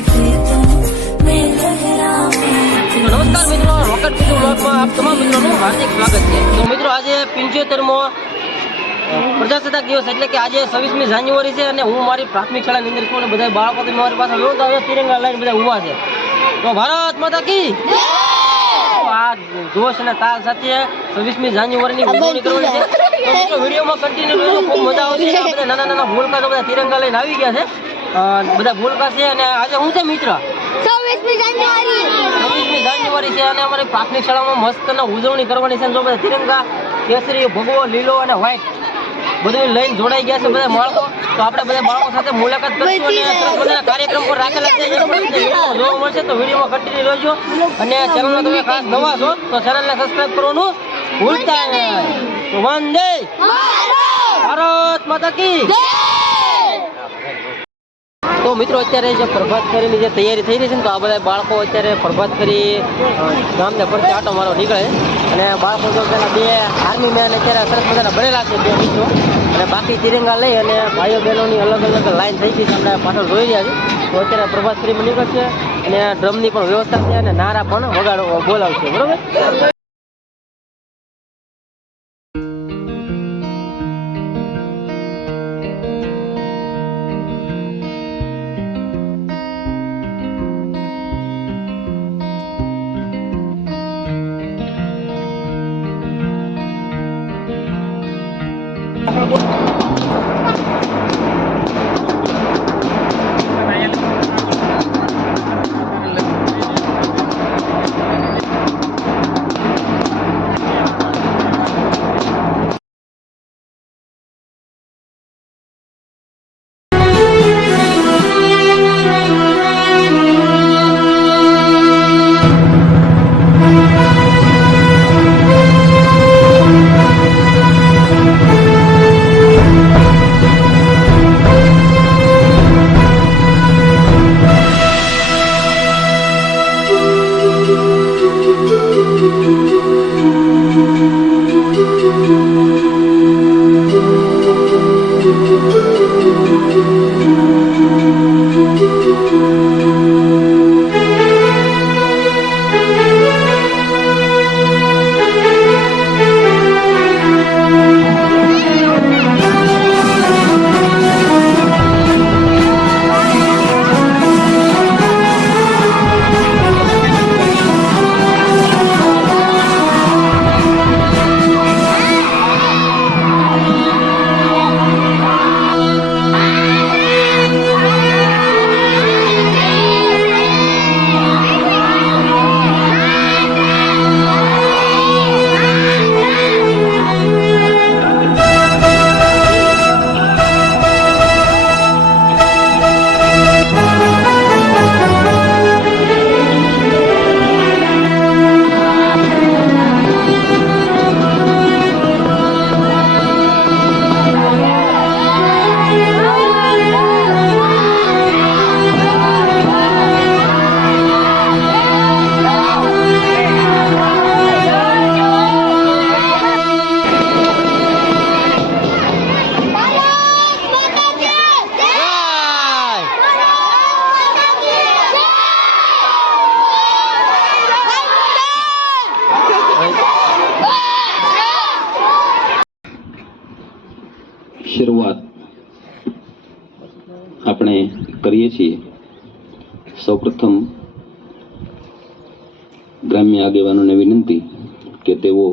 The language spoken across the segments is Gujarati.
નમસ્કાર મિત્રો, રોકેટ પીજુ વ્લોગમાં આપ તમામ મિત્રોનું હાર્દિક સ્વાગત છે। તો મિત્રો આજે 75મો પ્રજાસત્તાક દિવસ એટલે કે આજે 26મી જાન્યુઆરી છે અને હું મારી પ્રાથમિક શાળાની અંદર છું અને બધા બાળકો મારી પાસે લોટ આવે તિરંગા લઈને બધા ઊભા છે। તો ભારત માતા કી જય। આ જોશ અને તાલ સાથે 26મી જાન્યુઆરીની ઉજવણી કરવાની છે। તો મિત્રો વિડીયોમાં કન્ટિન્યુ રહેજો, ખૂબ મજા આવશે। આપણે નાના નાના ભૂલકા તો બધા તિરંગા લઈને આવી ગયા છે, બધા ભૂલકા છે અને આજે હું છે મિત્ર 26મી જાન્યુઆરી છે અને અમારી પ્રાથમિક શાળામાં મસ્ત ઉજવણી કરવાની છે। જો બધા તિરંગા કેસરી, ભગવો, લીલો અને વ્હાઈટ બધું લઈને જોડાઈ ગયા છે બધા બાળકો। તો આપણે બધા બાળકો સાથે મુલાકાત કરીશું અને બધા કાર્યક્રમ પર રાખેલા છે, જોવા મળશે। તો વિડીયોમાં કન્ટિન્યુ રહેજો અને ચેનલમાં તમે ખાસ નવા છો તો ચેનલને સબસ્ક્રાઇબ કરવાનું ભૂલતા નહીં। તો વંદે ભારત માતા કી જય। તો મિત્રો અત્યારે જે પ્રભાત ફેરીની જે તૈયારી થઈ રહી છે ને, તો આ બધા બાળકો અત્યારે પ્રભાત ફેરી ગામને ફરતે આટો મારવા નીકળે અને બાળકો જો પેલા બે આર્મી મેન અત્યારે સરસ મજાના બનેલા છે, બે મિત્રો, અને બાકી તિરંગા લઈ અને ભાઈઓ બહેનોની અલગ અલગ લાઈન થઈ ગઈ છે, આપણે પાછળ જોઈ રહ્યા છીએ। તો અત્યારે પ્રભાત ફેરીમાં નીકળશે અને ડ્રમની પણ વ્યવસ્થા છે અને નારા પણ બોલાવશે, બરોબર। શરૂઆત આપણે કરીએ છીએ। સૌપ્રથમ ગ્રામ્ય આગેવાનોને વિનંતી કે તેઓ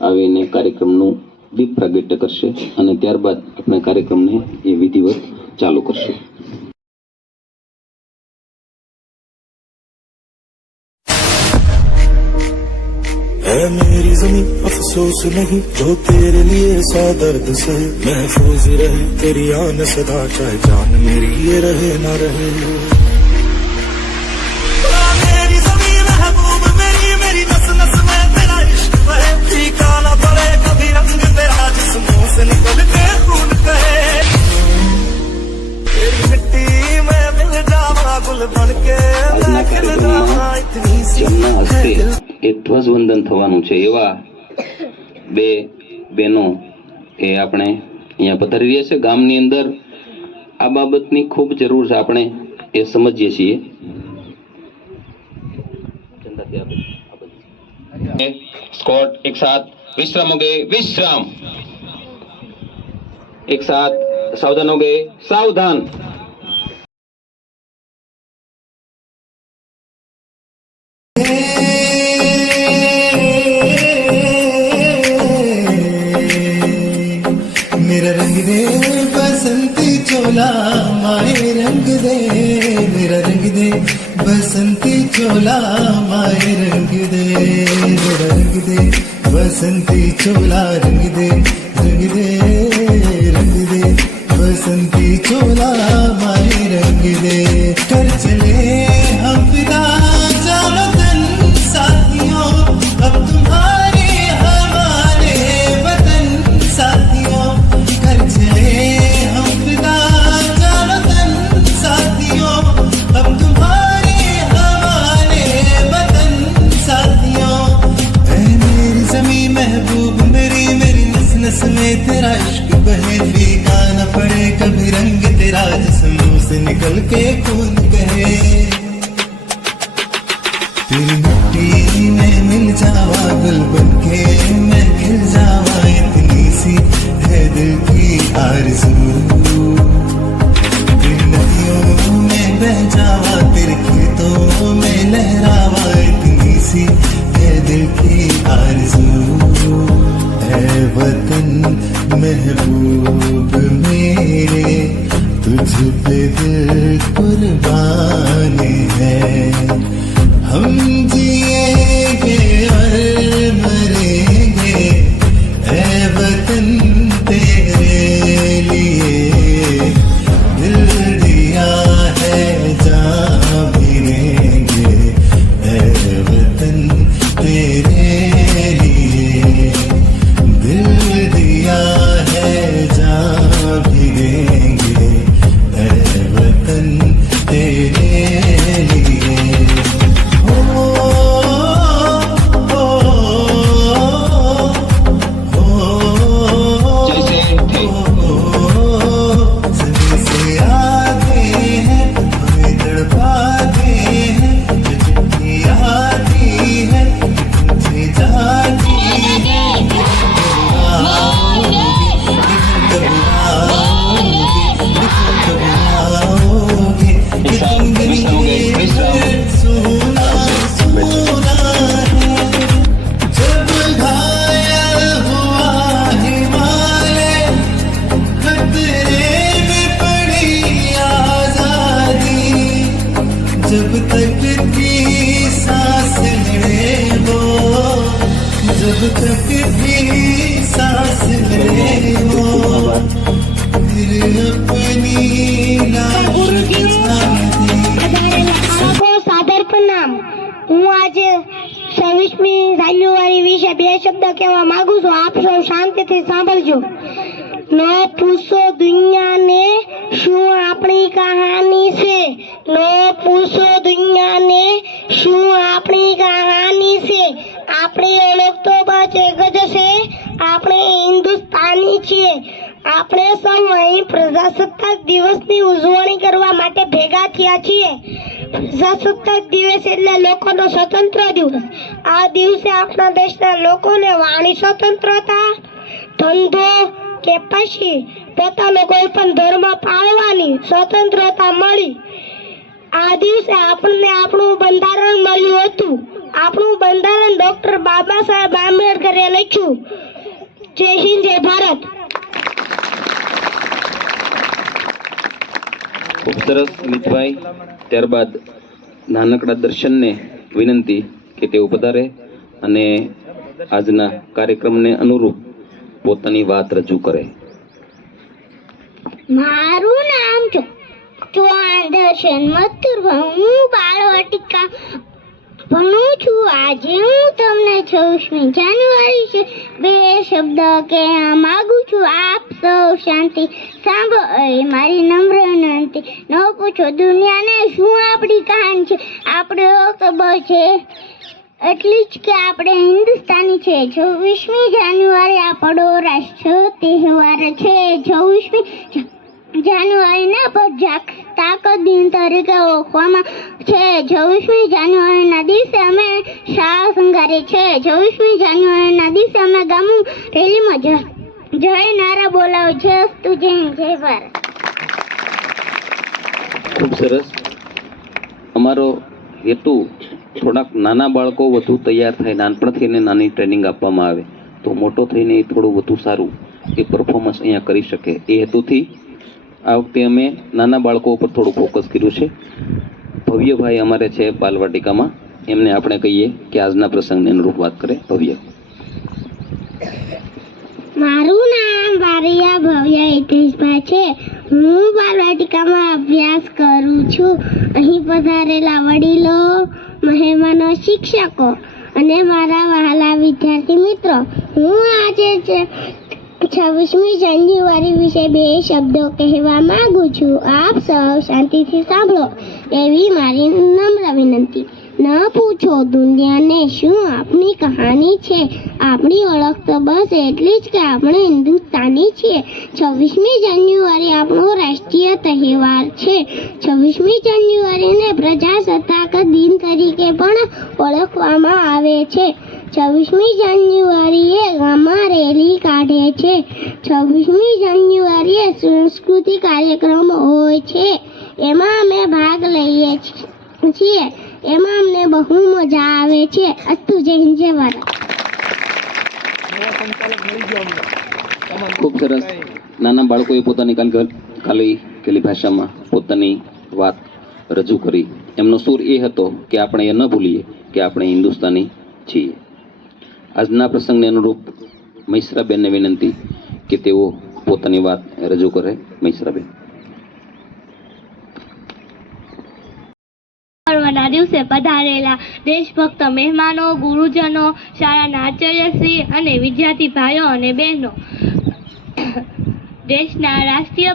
આવીને કાર્યક્રમનું દીપ પ્રાગટ્ય કરશે અને ત્યારબાદ આપણે કાર્યક્રમને એ વિધિવત ચાલુ કરશું। है मेरी ज़मीं अफसोस नहीं जो तेरे लिए सौ दर्द से महफूज रहे तेरी आन सदा, चाहे जान मेरी ये रहे ना रहे। मेरी ज़मीं महबूब मेरी मेरी नस नस में तेरा इश्क बहे, फीका ना पड़े कभी रंग तेरा जिस्मों से निकल के खून कहे। तेरी मिट्टी में मिल जावा गुल बन के मैं खिल जावा, इतनी सी એ ધ્વજવંદન થવાનું છે। એવા બે બહેનો એ આપણે અહીંયા પધારી રહ્યા છે। ગામની અંદર આ બાબતની ખૂબ જરૂર છે। આપણે એ સમજીએ છીએ। स्क्वाड एक साथ विश्राम हो गए, विश्राम। एक साथ सावधान हो गए, सावधान। मेरा रंग दे बसंती चोला माए रंग दे, मेरा रंग दे बसंती चोला माए रंग दे, मेरा रंग दे बसंती चोला रंग दे, रंग दे रंग दे बसंती चोला माए रंग दे। कर चले हम फिदा जानो तन साथियों, अब तुम्हारे हमारे वतन साथियों। कर चले हम फिदा जानो तन साथियों, अब तुम्हारे हमारे वतन साथियों। ऐ मेरी ज़मीं महबूब मेरी, मेरी नस नस में तेरा इश्क बहे, फीका न पड़े कभी रंग तेरा जिस्मों से निकल के खून कहे। तेरी मिट्टी में मिल जावा गुल बन के मैं खिल जावा, इतनी सी है दिल की आरज़ू। तेरी नदियों में बह जावा, तेरे खेतों में लहरावा, इतनी सी है दिल की आरज़ू। है वतन महबूब मेरे, तुझ पे दिल कुर्बान है। हम जिएंगे और मरेंगे ऐ वतन तेरे लिए, दिल दिया है जान भी देंगे ऐ वतन तेरे लिए, दिल दिया है जान भी देंगे ऐ वतन तेरे लिए। जब तक भी सांस लड़े वो, जब तक भी सांस लड़े वो, फिर अपनी लाश સાદર પ્રણામ। હું આજે 26મી જાન્યુઆરી વિશે બે શબ્દ કહેવા માંગુ છું, આપ સૌ શાંતિથી સાંભળજો। ન પૂછો દુનિયાને શું આપણી કહાની છે, ન પૂછો દુનિયાને શું આપણી કહાની છે। આપણી ઓળખ તો બસ એક જ છે, આપણે હિન્દુસ્તાની છીએ। આપણે સૌ અહીં પ્રજાસત્તાક દિવસની ઉજવણી કરવા માટે ભેગા થયા છીએ। પ્રજાસત્તાક દિવસ એટલે લોકોનો સ્વતંત્ર દિવસ। આ દિવસે આપણા દેશના લોકોને વાણી સ્વતંત્રતા, ધંધો કે પછી પોતાનો કોઈ પણ ધર્મ પાળવાની સ્વતંત્રતા મળી। આ દિવસે આપણને આપણું બંધારણ મળ્યું હતું। આપણું બંધારણ ડોક્ટર બાબા સાહેબ આંબેડકરે લખ્યું। જય હિન્દ, જય ભારત। ખૂબ સરસ મિતભાઈ। ત્યારબાદ નાનકડા દર્શનને વિનંતી કે તેઓ પધારે અને આજના કાર્યક્રમને અનુરૂપ પોતાની વાત રજૂ કરે। મારું નામ ચૌહાણ દર્શન મથુરભાઈ, હું બાળવાટિકા ભણું છું। આજે હું તમને 26મી જાન્યુઆરી છે બે શબ્દ કહેવા માંગુ છું। આપ સૌ શાંતિ સાંભળો એ મારી નમ્ર વિનંતી। ન પૂછો દુનિયાને શું આપણી કહાની છે, આપણે ખબર છે એટલી જ કે આપણે હિન્દુસ્તાની છે। 26મી જાન્યુઆરી આપણો રાષ્ટ્ર તહેવાર છે। 26મી જાન્યુઆરીના પ્રજાસત્તાક દિન તરીકે ઓળખવામાં છે. 26મી જાન્યુઆરીના દિવસે અમે શાળા શણગારીએ છીએ. 26મી જાન્યુઆરીના દિવસે અમે ગામ રેલીમાં જય નારા બોલાવે છે. અસ્તુ જય હિન્દ, જય ભારત. ખૂબ સરસ. અમારો હેતુ થોડાક નાના બાળકો વધુ તૈયાર થાય, નાનપણથી એને નાની ટ્રેનિંગ આપવામાં આવે તો મોટો થઈને એ થોડું વધુ સારું એ પરફોર્મન્સ અહીંયા કરી શકે. એ હેતુથી આ વખતે અમે નાના બાળકો ઉપર થોડું ફોકસ કર્યું છે. ભવ્યભાઈ અમારે છે બાલવાટિકામાં, એમને આપણે કહીએ કે આજના પ્રસંગને અનુરૂપ વાત કરે. ભવ્ય. મારું નામ વારિયા ભવ્ય હિતેશભાઈ છે. હું બાલવાટિકામાં અભ્યાસ કરું છું. અહીં પધારેલા વડીલો, મહેમાનો, શિક્ષકો અને મારા વહાલા વિદ્યાર્થી મિત્રો, હું આજે 26મી જાન્યુઆરી વિશે 2 શબ્દો કહેવા માંગુ છું. આપ સૌ શાંતિથી સાંભળો એવી મારી નમ્ર વિનંતી. ન પૂછો દુનિયાને શું આપણી કહાની છે. આપણી ઓળખ તો બસ એટલી જ કે આપણે હિન્દુસ્તાની છીએ. 26મી જાન્યુઆરી આપણો રાષ્ટ્રીય તહેવાર છે. 26મી જાન્યુઆરીને પ્રજાસત્તાક દિન તરીકે પણ ઓળખવામાં આવે છે. 26મી જાન્યુઆરીએ ગામમાં રેલી કાઢે છે. 26મી જાન્યુઆરીએ સાંસ્કૃતિક કાર્યક્રમ હોય છે. એમાં અમે ભાગ લઈએ છીએ. એમાં અમને બહુ મજા આવે છે. અસ્તુ જય હિન્દ, જય ભારત. ખૂબ સરસ. નાના બાળકોએ પોતાની ખાલી ભાષામાં પોતાની વાત રજૂ કરી. એમનો સૂર એ હતો કે આપણે એ ન ભૂલીએ કે આપણે હિન્દુસ્તાની છીએ. આજના પ્રસંગને અનુરૂપ મૈસરાબેનને વિનંતી કે તેઓ પોતાની વાત રજૂ કરે. મૈસરાબેન. પર્વના દિવસે પધારેલા દેશભક્ત મહેમાનો, ગુરુજનો, શાળાના આચાર્યશ્રી અને વિદ્યાર્થી ભાઈઓ અને બહેનો, દેશના રાષ્ટ્રીય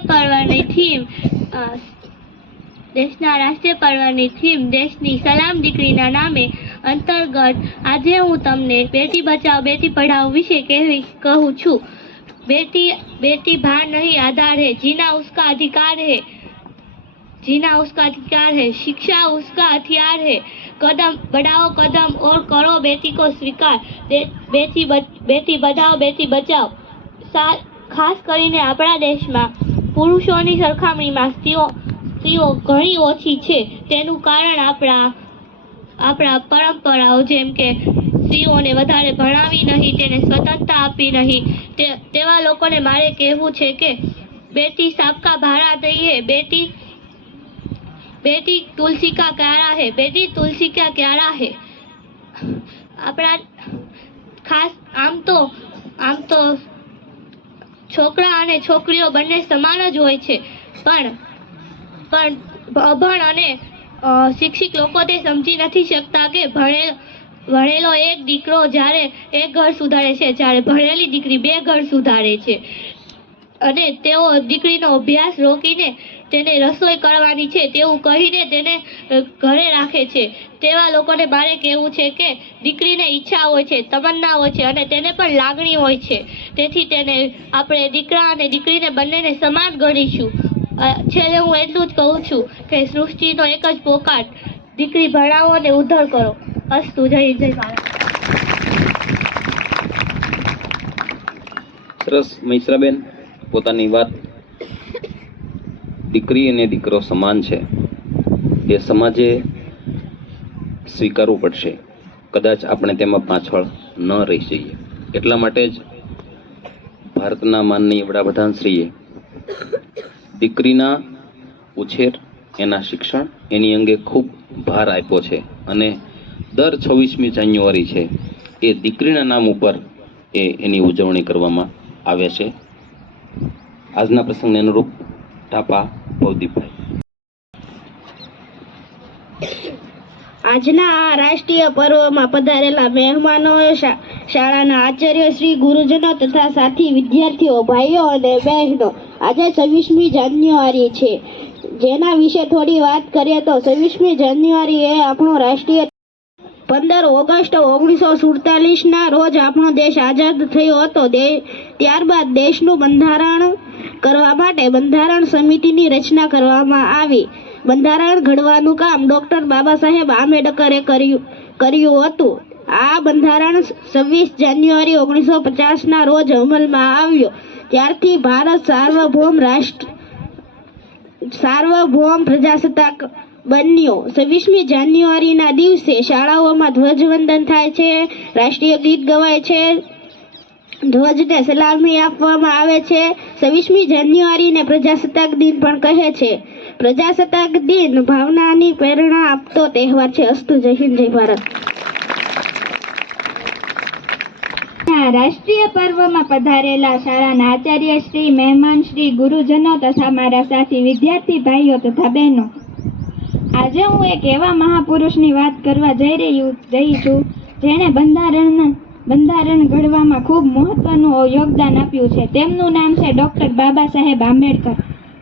પર્વની થીમ દેશની સલામ દીકરીના નામે અંતર્ગત આજે હું તમને બેટી બચાવો બેટી પઢાઓ વિશે કહું છું. बेटी भार नहीं आधार है, जीना उसका अधिकार है, शिक्षा उसका हथियार है. कदम बढ़ाओ कदम और करो बेटी को स्वीकार. बेटी बचाओ बेटी बचाओ. ખાસ કરીને આપણા દેશમાં પુરુષોની સરખામણીમાં સ્ત્રીઓ ઘણી ઓછી છે. તેનું કારણ આપણા પરંપરાઓ, જેમ કે સ્ત્રીઓને વધારે ભણાવી નહીં, તેને સ્વતંત્રતા આપી નહીં. તેવા લોકોને મારે કહેવું છે કે બેટી સાબકા ભાડા નહીં હે, बेटी तुलसी का क्यारा है, बेटी तुलसी का क्यारा है. આપણા ખાસ આમ તો છોકરા અને છોકરીઓ બંને સમાન જ હોય છે, પણ અભણ અને શિક્ષિત લોકો તે સમજી નથી શકતા કે ભણેલો એક દીકરો જ્યારે એક ઘર સુધારે છે, જ્યારે ભણેલી દીકરી 2 ઘર સુધારે છે. અને તેઓ દીકરીનો અભ્યાસ રોકીને તેને રસોઈ કરવાની છે તેવું કહીને તેને ઘરે રાખે છે. તેવા લોકોને મારે કહેવું છે કે દીકરીને ઈચ્છા હોય છે, તમન્ના હોય છે અને તેને પણ લાગણી હોય છે. તેથી તેને આપણે દીકરા અને દીકરીને બંનેને સમાન ગણીશું. છેલ્લે હું એટલું જ કહું છું કે સૃષ્ટિનો એક જ પોકાર, દીકરી ભણાવો અને ઉદ્ધાર કરો. અસ્તુ. જય હિન્દ, જય ભારત. સરસ. મૈસરાબેન પોતાની વાત, દીકરી અને દીકરો સમાન છે એ સમાજે સ્વીકારવું પડશે. કદાચ આપણે તેમાં પાછળ ન રહી જઈએ. એટલા માટે જ ભારતના માનનીય વડાપ્રધાનશ્રીએ દીકરીના ઉછેર, એના શિક્ષણ, એની અંગે ખૂબ ભાર આપ્યો છે. અને દર 26મી જાન્યુઆરી છે એ દીકરીના નામ ઉપર એની ઉજવણી કરવામાં આવે છે. આજના પ્રસંગને અનુરૂપ ટાપા ભવદીપભાઈ. આજના આ રાષ્ટ્રીય પર્વમાં પધારેલા મહેમાનો, શાળાના આચાર્ય શ્રી, ગુરુજનો તથા સાથી વિદ્યાર્થીઓ, ભાઈઓ અને બહેનો, આજે 26મી જાન્યુઆરી છે, જેના વિશે થોડી વાત કરીએ તો 26મી જાન્યુઆરી એ આપણો રાષ્ટ્રીય 15 ઓગસ્ટ 1947ના રોજ આપણો દેશ આઝાદ થયો હતો. ત્યારબાદ દેશનું બંધારણ કરવા માટે બંધારણ સમિતિની રચના કરવામાં આવી. બંધારણ ઘડવાનું કામ ડૉક્ટર બાબા સાહેબ આંબેડકરે કર્યું હતું. આ બંધારણ 26 જાન્યુઆરી 1950ના રોજ અમલમાં આવ્યો. ત્યારથી ભારત સાર્વભૌમ પ્રજાસત્તાક બન્યો. 26મી જાન્યુઆરીના દિવસે શાળાઓમાં ધ્વજવંદન થાય છે, રાષ્ટ્રીય ગીત ગવાય છે, ધ્વજને સલામી આપવામાં આવે છે. 26મી જાન્યુઆરીને પ્રજાસત્તાક દિન પણ કહે છે. પ્રજાસત્તાક દિન ભાવનાની પ્રેરણા આપતો તહેવાર છે. અસ્તુ. જય હિન્દ, જય ભારત. રાષ્ટ્રીય પર્વમાં પધારેલા શાળાના આચાર્ય શ્રી, મહેમાન શ્રી, ગુરુજનો તથા મારા સાથી વિદ્યાર્થી ભાઈઓ તથા બહેનો, આજે હું એક એવા મહાપુરુષની વાત કરવા જઈ છું જેણે બંધારણ ઘડવામાં ખૂબ મહત્વનું યોગદાન આપ્યું છે. તેમનું નામ છે ડૉક્ટર બાબા સાહેબ આંબેડકર.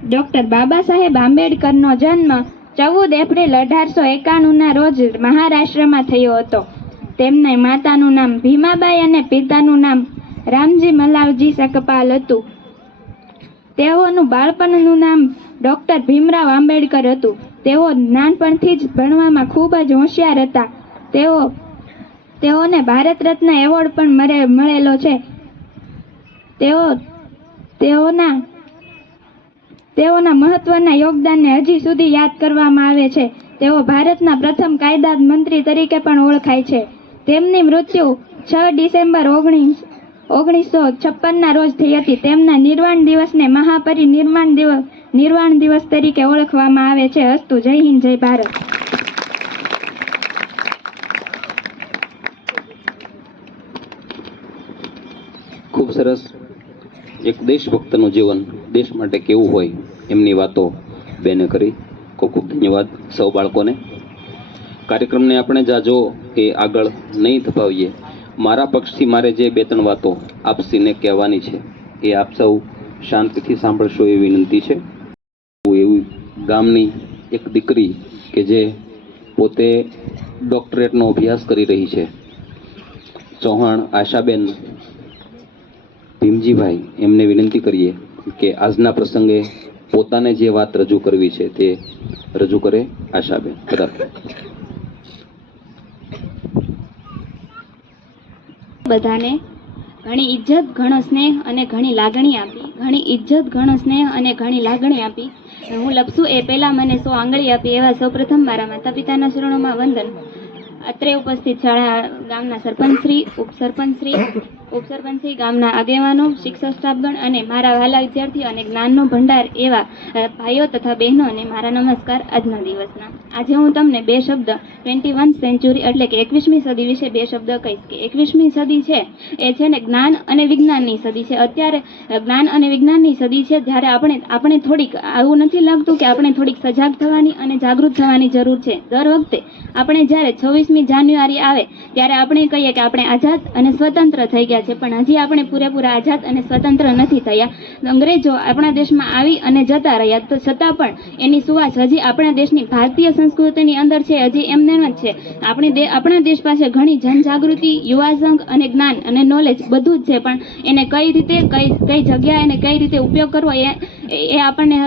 ડૉક્ટર બાબા સાહેબ આંબેડકરનો જન્મ 14 એપ્રિલ 1891ના રોજ મહારાષ્ટ્રમાં થયો હતો. તેમના માતાનું નામ ભીમાબાઈ અને પિતાનું નામ રામજી મલાવજી સકપાલ હતું. તેઓનું બાળપણનું નામ ડૉક્ટર ભીમરાવ આંબેડકર હતું. તેઓ નાનપણથી જ ભણવામાં ખૂબ જ હોશિયાર હતા. તેઓને ભારત રત્ન એવોર્ડ પણ મળેલો છે. તેઓના મહત્વના યોગદાનને હજી સુધી યાદ કરવામાં આવે છે. તેઓ ભારતના પ્રથમ કાયદા મંત્રી તરીકે પણ ઓળખાય છે. તેમની મૃત્યુ 6 ડિસેમ્બર 1956ના રોજ થઈ હતી. તેમના નિર્વાણ દિવસને નિર્વાણ દિવસ તરીકે ઓળખવામાં આવે છે. અસ્તુ. જય હિન્દ, જય ભારત. ખૂબ સરસ. એક દેશભક્તનું જીવન દેશ માટે કેવું હોય એમની વાતો બેને કરી. ખૂબ ખૂબ ધન્યવાદ સૌ બાળકોને. કાર્યક્રમને આપણે જાજો એ આગળ નહીં ધપાવીએ. મારા પક્ષથી મારે જે 2-3 વાતો આપસીને કહેવાની છે એ આપ સૌ શાંતિથી સાંભળશો એ વિનંતી છે. એવી ગામની એક દીકરી કે જે પોતે ડૉક્ટરેટનો અભ્યાસ કરી રહી છે, ચૌહાણ આશાબેન ભીમજીભાઈ, એમને વિનંતી કરીએ કે આજના પ્રસંગે પોતાને જે વાત રજૂ કરવી છે તે રજૂ કરે. આશાબેન, પધારો. બધાને ઘણી ઇજ્જત, ઘણો સ્નેહ અને ઘણી લાગણી આપી. હું લપસું એ પહેલાં મને 100 આંગળી આપી એવા સૌપ્રથમ મારા માતા પિતાના ચરણોમાં વંદન. અત્રે ઉપસ્થિત શાળા ગામના સરપંચશ્રી, ઉપસરપંચશ્રી, ગામના આગેવાનો, શિક્ષક સ્ટાફગણ અને મારા વહાલા વિદ્યાર્થીઓ અને જ્ઞાનનો ભંડાર એવા ભાઈઓ તથા બહેનોને મારા નમસ્કાર. આજના દિવસના આજે હું તમને 2 શબ્દ 21st સેન્ચુરી એટલે કે 21મી સદી વિશે 2 શબ્દ કહીશ. કે 21મી સદી છે એ છે ને જ્ઞાન અને વિજ્ઞાનની સદી છે. અત્યારે જ્ઞાન અને વિજ્ઞાનની સદી છે. જ્યારે આપણે થોડીક એવું નથી લાગતું કે આપણે થોડીક સજાગ થવાની અને જાગૃત થવાની જરૂર છે. દર વખતે આપણે જ્યારે 26મી જાન્યુઆરી આવે ત્યારે આપણે કહીએ કે આપણે આઝાદ અને સ્વતંત્ર થઈ ગયા છે, પણ હજી આપણે પૂરેપૂરા આઝાદ અને સ્વતંત્ર નથી થયા. અંગ્રેજો આપણા દેશમાં આવી અને જતા રહ્યા, તો છતાં પણ એની સુવાસ હજી આપણા દેશની ભારતીય સંસ્કૃતિની અંદર છે, હજી એમને જ છે. આપણા દેશ પાસે ઘણી જનજાગૃતિ, યુવા સંઘ અને જ્ઞાન અને નોલેજ બધું જ છે, પણ એને કઈ રીતે, કઈ જગ્યાએ અને કઈ રીતે ઉપયોગ કરવો એ આપણને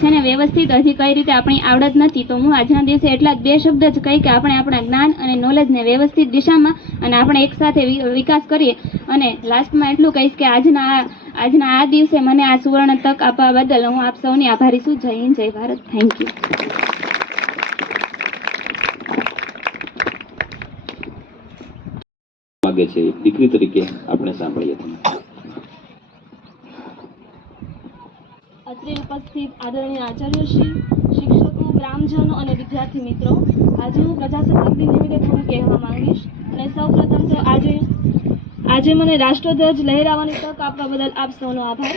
છે ને વ્યવસ્થિત હજી કઈ રીતે આપણી આવડત નથી. તો હું આજના દિવસે એટલા જ 2 શબ્દ જ કહી કે આપણે આપણા જ્ઞાન અને નોલેજને વ્યવસ્થિત દિશામાં અને આપણે એકસાથે વિકાસ કરીએ. અને લાસ્ટમાં એટલું કહીશ કે આજના આ દિવસે મને આ સુવર્ણ તક આપવા બદલ હું આપ સૌની આભારી છું. જય હિન્દ, જય ભારત. Thank you. માગે છે દીકરી તરીકે આપણે સાંભળીએ. અત્રે ઉપસ્થિત આદરણીય આચાર્યશ્રી, શિક્ષકો, ગ્રામજનો અને વિદ્યાર્થી મિત્રો, આજે હું પ્રજાસત્તાક દિન નિમિત્તે થોડું કહેવા માંગીશ. અને સૌપ્રથમ તો આજે મને રાષ્ટ્રધ્વજ લહેરાવવાની તક આપવા બદલ આપ સૌનો આભાર.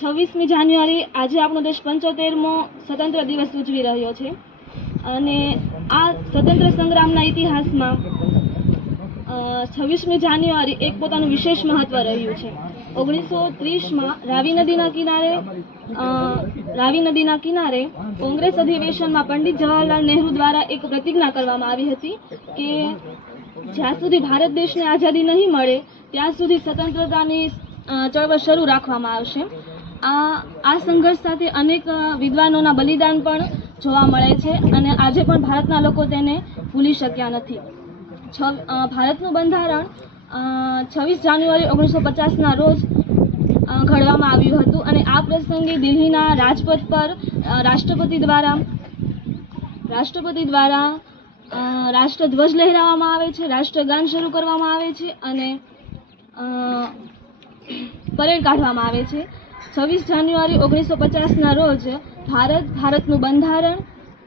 26મી જાન્યુઆરી આજે આપણો દેશ 75મો સ્વતંત્ર દિવસ ઉજવી રહ્યો છે. અને આ સ્વતંત્ર સંગ્રામના ઇતિહાસમાં 26મી જાન્યુઆરી એક પોતાનું વિશેષ મહત્વ રહ્યું છે. 1930માં રાવી નદીના કિનારે કોંગ્રેસ અધિવેશનમાં પંડિત જવાહરલાલ નહેરુ દ્વારા એક પ્રતિજ્ઞા કરવામાં આવી હતી કે જ્યાં સુધી ભારત દેશને આઝાદી નહીં મળે ત્યાં સુધી સ્વતંત્રતાની ચળવળ શરૂ રાખવામાં આવશે. આ સંઘર્ષ સાથે અનેક વિદ્વાનોના બલિદાન પણ જોવા મળે છે અને આજે પણ ભારતના લોકો તેને ભૂલી શક્યા નથી. ભારતનું બંધારણ 26 જાન્યુઆરી 1950ના રોજ ઘડવામાં આવ્યું હતું અને આ પ્રસંગે દિલ્હીના રાજપથ પર રાષ્ટ્રપતિ દ્વારા રાષ્ટ્રધ્વજ લહેરાવવામાં આવે છે, રાષ્ટ્રગાન શરૂ કરવામાં આવે છે અને પરેડ કાઢવામાં આવે છે. 26 જાન્યુઆરી 1950ના રોજ ભારતનું બંધારણ,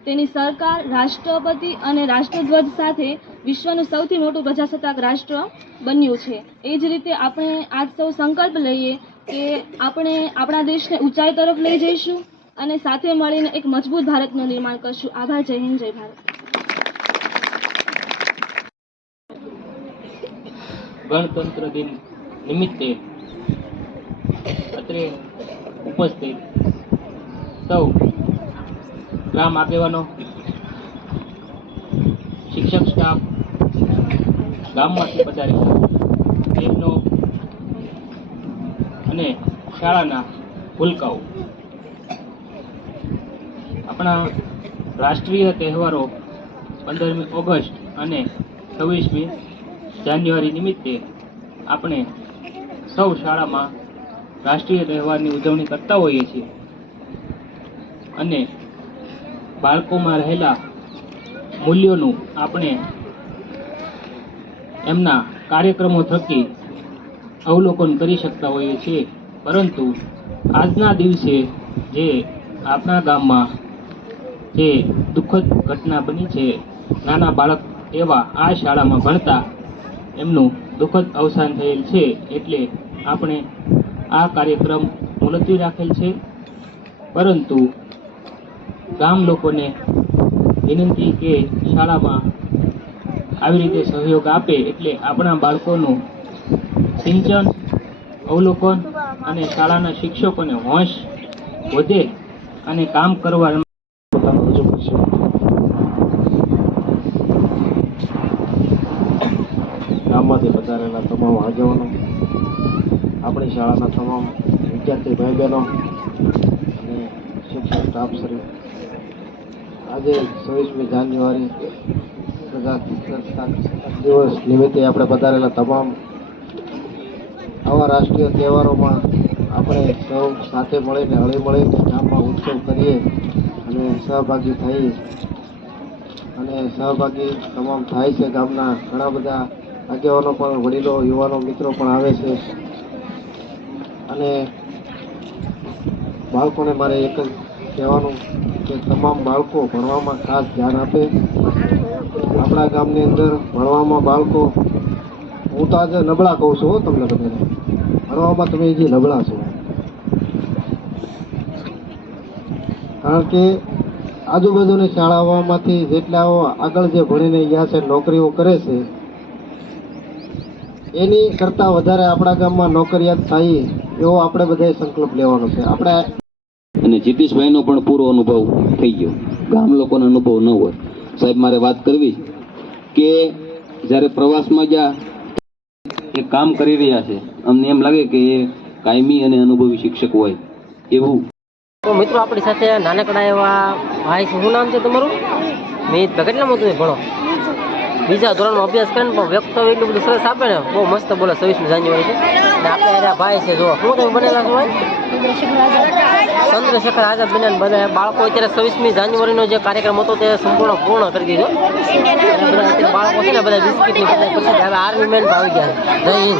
તેની સરકાર, રાષ્ટ્રપતિ અને રાષ્ટ્રધ્વજ સાથે વિશ્વનું સૌથી મોટું પ્રજાસત્તાક રાષ્ટ્ર બન્યું છે. એ જ રીતે આપણે આજ સૌ સંકલ્પ લઈએ કે આપણે આપણા દેશને ઊંચાઈ તરફ લઈ જઈશું અને સાથે મળીને એક મજબૂત ભારતનું નિર્માણ કરશું. આભાર. જય હિન્દ, જય ભારત. ગણતંત્ર દિન નિમિત્તે અત્રે ઉપસ્થિત સૌ ગ્રામ આગેવાનો, શિક્ષક સ્ટાફ, ગામમાંથી પધારેલા બહેનો અને શાળાના ભૂલકાઓ, આપણા રાષ્ટ્રીય તહેવારો 15મી ઓગસ્ટ અને 26મી જાન્યુઆરી નિમિત્તે આપણે સૌ શાળામાં રાષ્ટ્રીય તહેવારની ઉજવણી કરતા હોઈએ છીએ અને બાળકોમાં રહેલા મૂલ્યોનું આપણે એમના કાર્યક્રમો થકી અવલોકન કરી શકતા હોઈએ છીએ. પરંતુ આજના દિવસે જે આપણા ગામમાં જે દુઃખદ ઘટના બની છે, નાના બાળક એવા આ શાળામાં ભણતા એમનું દુઃખદ અવસાન થયેલ છે, એટલે આપણે આ કાર્યક્રમ મુલતવી રાખેલ છે. પરંતુ ગામ લોકોને વિનંતી કે શાળામાં આવી રીતે સહયોગ આપે એટલે આપણા બાળકોનું સિંચન, અવલોકન અને શાળાના શિક્ષકોને હોશ વધે અને કામ કરવા ગામમાંથી પધારેલા તમામ આગેવાનો, આપણી શાળાના તમામ વિદ્યાર્થી ભાઈ બહેનો અને શિક્ષક સ્ટાફ શ્રી, આજે 26મી જાન્યુઆરી પ્રજાસત્તાક દિવસ નિમિત્તે આપણે પધારેલા તમામ આવા રાષ્ટ્રીય તહેવારોમાં આપણે સૌ સાથે મળીને હળી મળીને ગામમાં ઉત્સવ કરીએ અને સહભાગી તમામ થાય છે. ગામના ઘણા બધા આગેવાનો પણ, વડીલો, યુવાનો, મિત્રો પણ આવે છે અને બાળકોને મારે એક જ કહેવાનું કે તમામ બાળકો ભણવામાં ખાસ ધ્યાન આપે. આપણા ગામની અંદર ભણવામાં બાળકો, હું તો આજે નબળા કહું છું તમને બધાને, ભણવામાં તમે જે નબળા છો, કારણ કે આજુબાજુની શાળાઓમાંથી જેટલાઓ આગળ જે ભણીને ગયા છે, નોકરીઓ કરે છે, એની કરતાં વધારે આપણા ગામમાં નોકરિયાત થાય એવો આપણે બધાએ સંકલ્પ લેવાનો છે. આપણે અને જીતેશભાઈનો પણ પૂરો અનુભવ થઈ ગયો, ગામ લોકોનો અનુભવ ન હોય. સાહેબ, મારે વાત કરવી કે જ્યારે પ્રવાસમાં ગયા એ કામ કરી રહ્યા છે, અમને એમ લાગે કે એ કાયમી અને અનુભવી શિક્ષક હોય એવું. તો મિત્રો, આપણી સાથે નાનકડા એવા ભાઈ છે. શું નામ છે તમારું? મેં કેટલામાં તમે ભણો? બીજા ધોરણમાં અભ્યાસ કરીને પણ વ્યક્તિત્વ એટલું બધું સરસ આપે ને, બહુ મસ્ત બોલે. 26મી જાન્યુઆરી છે અને આપણે એના ભાઈ છે. જો શું તમે બનેલા છો ભાઈ? ચંદ્રશેખર આઝાદ બન્યા. બધા બાળકો અત્યારે 26મી જાન્યુઆરીનો જે કાર્યક્રમ હતો તે સંપૂર્ણ પૂર્ણ કરી દીધો. અત્યારે બાળકો છે ને બધા બિસ્કીટની પછી હવે આર્મી મેન આવી ગયા. જય હિન્દ.